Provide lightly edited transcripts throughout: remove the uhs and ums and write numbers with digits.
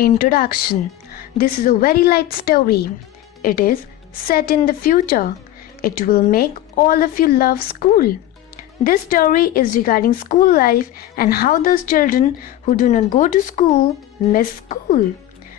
Introduction. This is a very light story. It is set in the future. It will make all of you love school. This story is regarding school life and how those children who do not go to school miss school.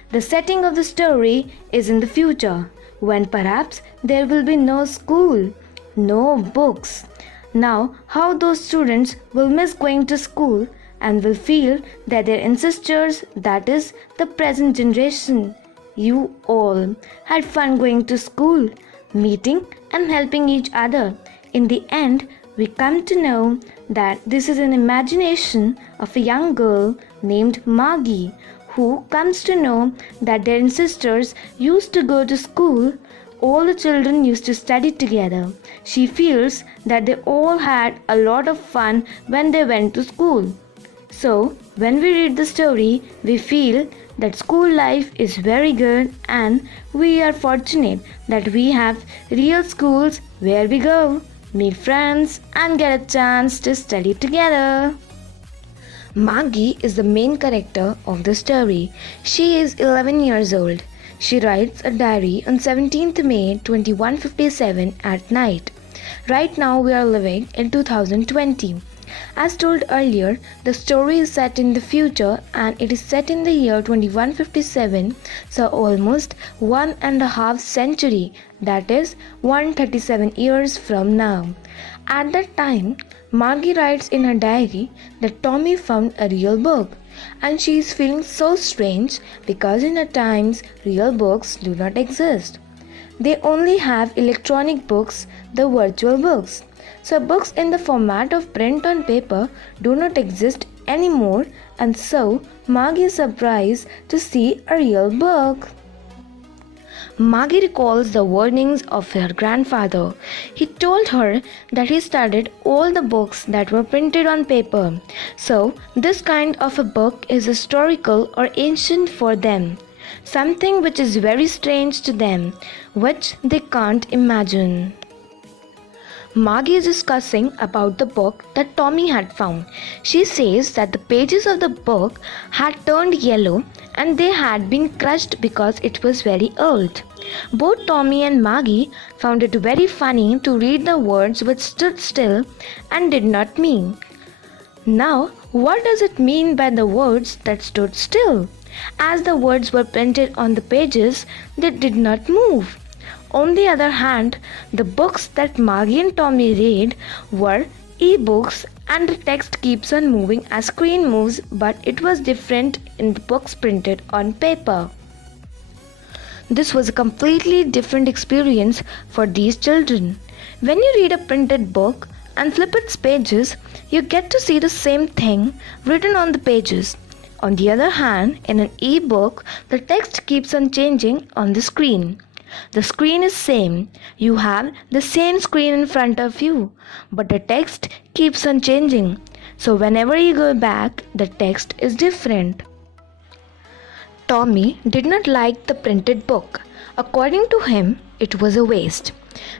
The setting of the story is in the future, when perhaps there will be no school, no books. Now, how those students will miss going to school and will feel that their ancestors, that is, the present generation, you all, had fun going to school, meeting and helping each other. In the end, we come to know that this is an imagination of a young girl named Margie, who comes to know that their ancestors used to go to school. All the children used to study together. She feels that they all had a lot of fun when they went to school. So, when we read the story, we feel that school life is very good and we are fortunate that we have real schools where we go, meet friends, and get a chance to study together. Margie is the main character of the story. She is 11 years old. She writes a diary on 17th May 2157 at night. Right now we are living in 2020. As told earlier, the story is set in the future and it is set in the year 2157, so almost 1.5 century, that is 137 years from now. At that time, Margie writes in her diary that Tommy found a real book, and she is feeling so strange because in her times real books do not exist. They only have electronic books, the virtual books. So books in the format of print on paper do not exist anymore, and so Margie is surprised to see a real book. Margie recalls the warnings of her grandfather. He told her that he studied all the books that were printed on paper. So this kind of a book is historical or ancient for them, something which is very strange to them, which they can't imagine. Margie is discussing about the book that Tommy had found. She says that the pages of the book had turned yellow and they had been crushed because it was very old. Both Tommy and Margie found it very funny to read the words which stood still and did not mean. Now, what does it mean by the words that stood still? As the words were printed on the pages, they did not move. On the other hand, the books that Margie and Tommy read were e-books and the text keeps on moving as screen moves, but it was different in the books printed on paper. This was a completely different experience for these children. When you read a printed book and flip its pages, you get to see the same thing written on the pages. On the other hand, in an e-book, the text keeps on changing on the screen. The screen is same. You have the same screen in front of you, but the text keeps on changing. So whenever you go back, the text is different. Tommy did not like the printed book. According to him, it was a waste,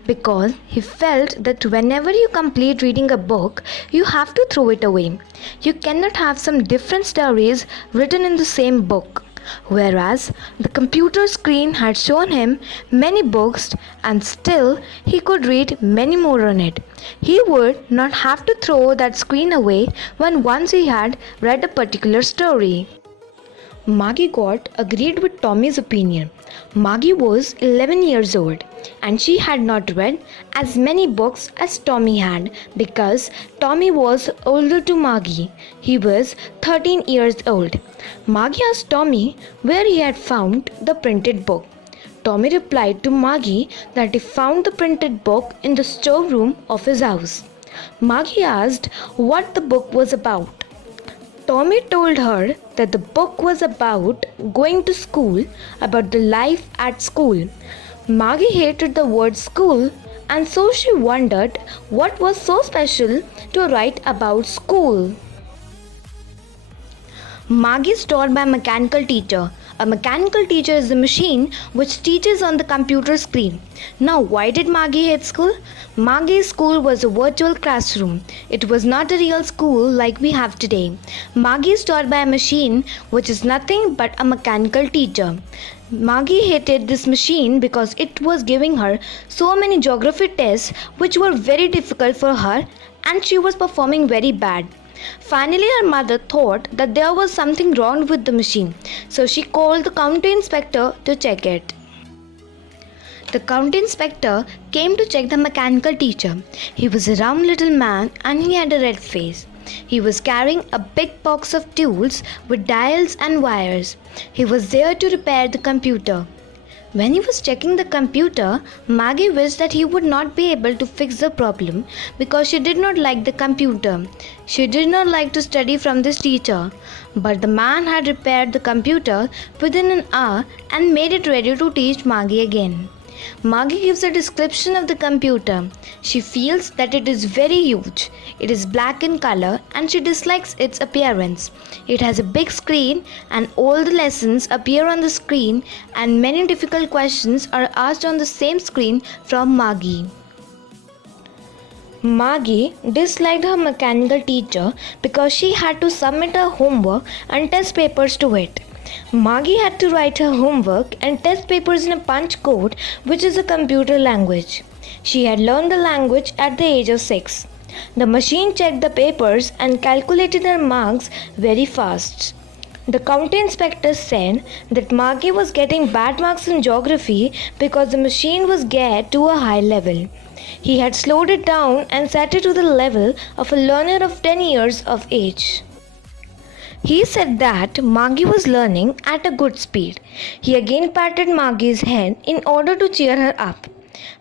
because he felt that whenever you complete reading a book, you have to throw it away. You cannot have some different stories written in the same book. Whereas the computer screen had shown him many books and still he could read many more on it. He would not have to throw that screen away when once he had read a particular story. Margie got agreed with Tommy's opinion. Margie was 11 years old and she had not read as many books as Tommy had because Tommy was older to Margie. He was 13 years old. Margie asked Tommy where he had found the printed book. Tommy replied to Margie that he found the printed book in the storeroom of his house. Margie asked what the book was about. Tommy told her that the book was about going to school, about the life at school. Margie hated the word school, and so she wondered what was so special to write about school. Margie is taught by a mechanical teacher. A mechanical teacher is the machine which teaches on the computer screen. Now, why did Maggie hate school? Maggie's school was a virtual classroom. It was not a real school like we have today. Maggie is taught by a machine which is nothing but a mechanical teacher. Maggie hated this machine because it was giving her so many geography tests which were very difficult for her and she was performing very bad. Finally, her mother thought that there was something wrong with the machine, so she called the county inspector to check it. The county inspector came to check the mechanical teacher. He was a round little man and he had a red face. He was carrying a big box of tools with dials and wires. He was there to repair the computer. When he was checking the computer, Maggie wished that he would not be able to fix the problem because she did not like the computer. She did not like to study from this teacher. But the man had repaired the computer within an hour and made it ready to teach Maggie again. Maggie gives a description of the computer. She feels that it is very huge. It is black in color and she dislikes its appearance. It has a big screen and all the lessons appear on the screen and many difficult questions are asked on the same screen from Maggie. Maggie disliked her mechanical teacher because she had to submit her homework and test papers to it. Maggie had to write her homework and test papers in a punch code, which is a computer language. She had learned the language at the age of 6. The machine checked the papers and calculated her marks very fast. The county inspector said that Maggie was getting bad marks in geography because the machine was geared to a high level. He had slowed it down and set it to the level of a learner of 10 years of age. He said that Maggie was learning at a good speed. He again patted Maggie's head in order to cheer her up.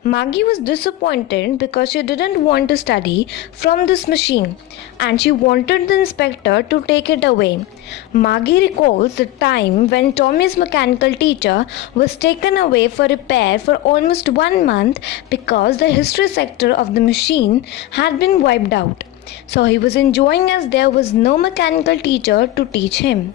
Maggie was disappointed because she didn't want to study from this machine and she wanted the inspector to take it away. Maggie recalls the time when Tommy's mechanical teacher was taken away for repair for almost 1 month because the history sector of the machine had been wiped out. So he was enjoying as there was no mechanical teacher to teach him.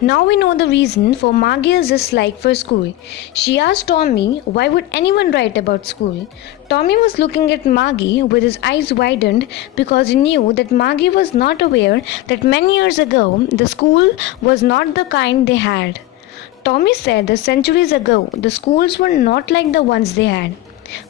Now we know the reason for Maggie's dislike for school. She asked Tommy why would anyone write about school. Tommy was looking at Maggie with his eyes widened because he knew that Maggie was not aware that many years ago the school was not the kind they had. Tommy said that centuries ago the schools were not like the ones they had.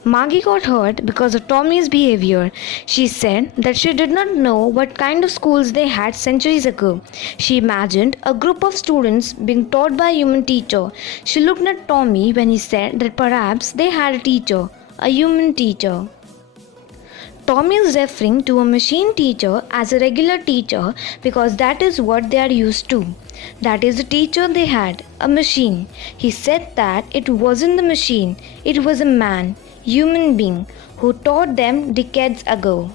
Maggie got hurt because of Tommy's behavior. She said that she did not know what kind of schools they had centuries ago. She imagined a group of students being taught by a human teacher. She looked at Tommy when he said that perhaps they had a teacher, a human teacher. Tommy is referring to a machine teacher as a regular teacher because that is what they are used to. That is the teacher they had, a machine. He said that it wasn't the machine, it was a man, human being, who taught them decades ago.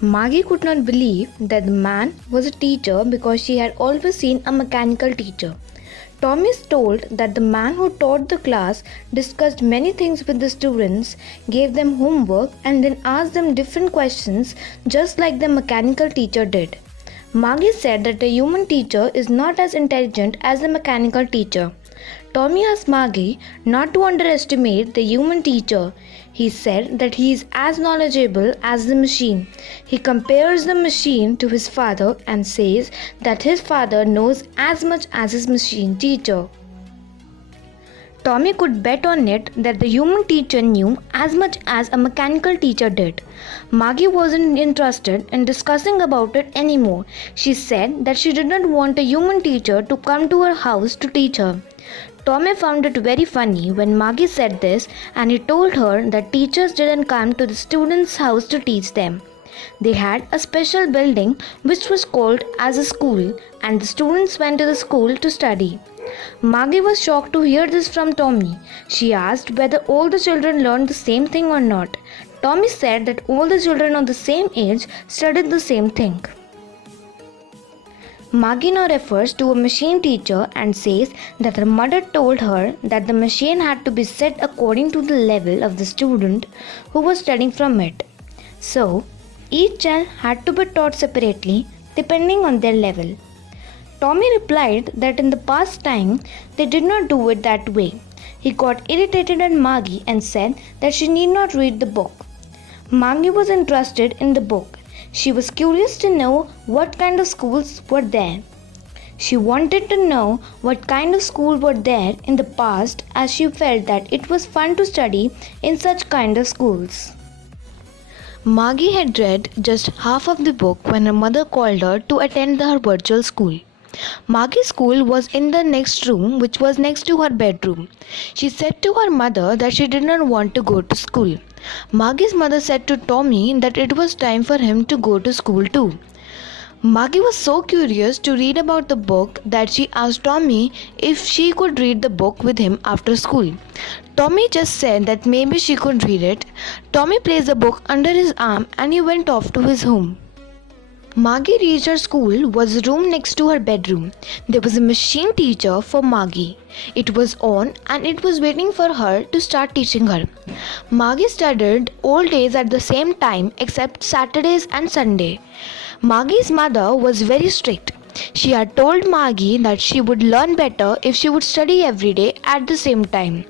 Maggie could not believe that the man was a teacher because she had always seen a mechanical teacher. Tommy is told that the man who taught the class discussed many things with the students, gave them homework and then asked them different questions just like the mechanical teacher did. Maggie said that a human teacher is not as intelligent as the mechanical teacher. Tommy asked Maggie not to underestimate the human teacher. He said that he is as knowledgeable as the machine. He compares the machine to his father and says that his father knows as much as his machine teacher. Tommy could bet on it that the human teacher knew as much as a mechanical teacher did. Maggie wasn't interested in discussing about it anymore. She said that she did not want a human teacher to come to her house to teach her. Tommy found it very funny when Maggie said this and he told her that teachers didn't come to the students' house to teach them. They had a special building which was called as a school and the students went to the school to study. Maggie was shocked to hear this from Tommy. She asked whether all the children learned the same thing or not. Tommy said that all the children of the same age studied the same thing. Maggie now refers to a machine teacher and says that her mother told her that the machine had to be set according to the level of the student who was studying from it. So, each child had to be taught separately depending on their level. Tommy replied that in the past time they did not do it that way. He got irritated at Margie and said that she need not read the book. Margie was interested in the book. She was curious to know what kind of schools were there. She wanted to know what kind of schools were there in the past, as she felt that it was fun to study in such kind of schools. Margie had read just half of the book when her mother called her to attend her virtual school. Margie's school was in the next room, which was next to her bedroom. She said to her mother that she did not want to go to school. Margie's mother said to Tommy that it was time for him to go to school too. Margie was so curious to read about the book that she asked Tommy if she could read the book with him after school. Tommy just said that maybe she could read it. Tommy placed the book under his arm and he went off to his home. Margie reached her school was a room next to her bedroom. There was a machine teacher for Margie. It was on and it was waiting for her to start teaching her. Margie studied all days at the same time except Saturdays and Sunday. Margie's mother was very strict. She had told Margie that she would learn better if she would study every day at the same time.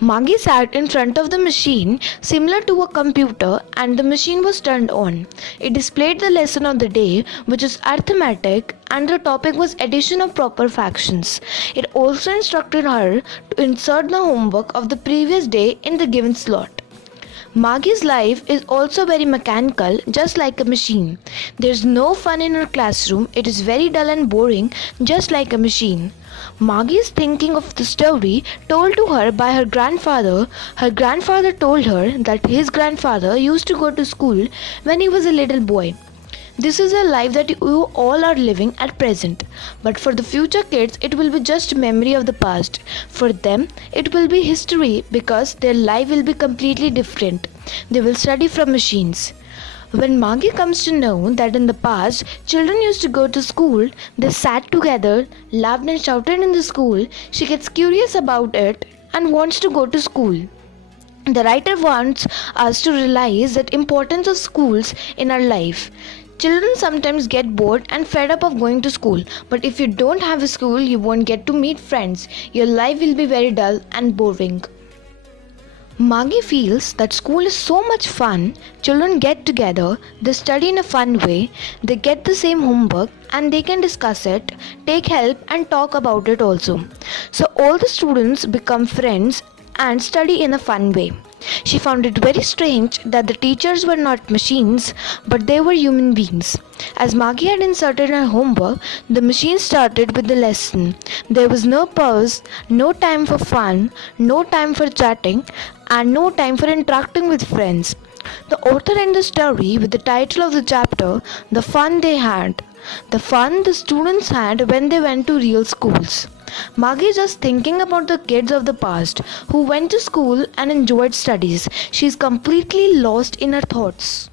Margie sat in front of the machine similar to a computer and the machine was turned on. It displayed the lesson of the day, which is arithmetic, and the topic was addition of proper fractions. It also instructed her to insert the homework of the previous day in the given slot. Margie's life is also very mechanical, just like a machine. There's no fun in her classroom. It is very dull and boring, just like a machine. Margie is thinking of the story told to her by her grandfather. Her grandfather told her that his grandfather used to go to school when he was a little boy. This is a life that you all are living at present, but for the future kids it will be just a memory of the past. For them it will be history because their life will be completely different. They will study from machines. When Margie comes to know that in the past children used to go to school, they sat together, laughed and shouted in the school, she gets curious about it and wants to go to school. The writer wants us to realize the importance of schools in our life. Children sometimes get bored and fed up of going to school, but if you don't have a school, you won't get to meet friends. Your life will be very dull and boring. Margie feels that school is so much fun. Children get together, they study in a fun way, they get the same homework and they can discuss it, take help and talk about it also. So all the students become friends and study in a fun way. She found it very strange that the teachers were not machines, but they were human beings. As Margie had inserted her homework, the machine started with the lesson. There was no pause, no time for fun, no time for chatting, and no time for interacting with friends. The author ends the story with the title of the chapter, The Fun They Had. The fun the students had when they went to real schools. Margie is just thinking about the kids of the past who went to school and enjoyed studies. She is completely lost in her thoughts.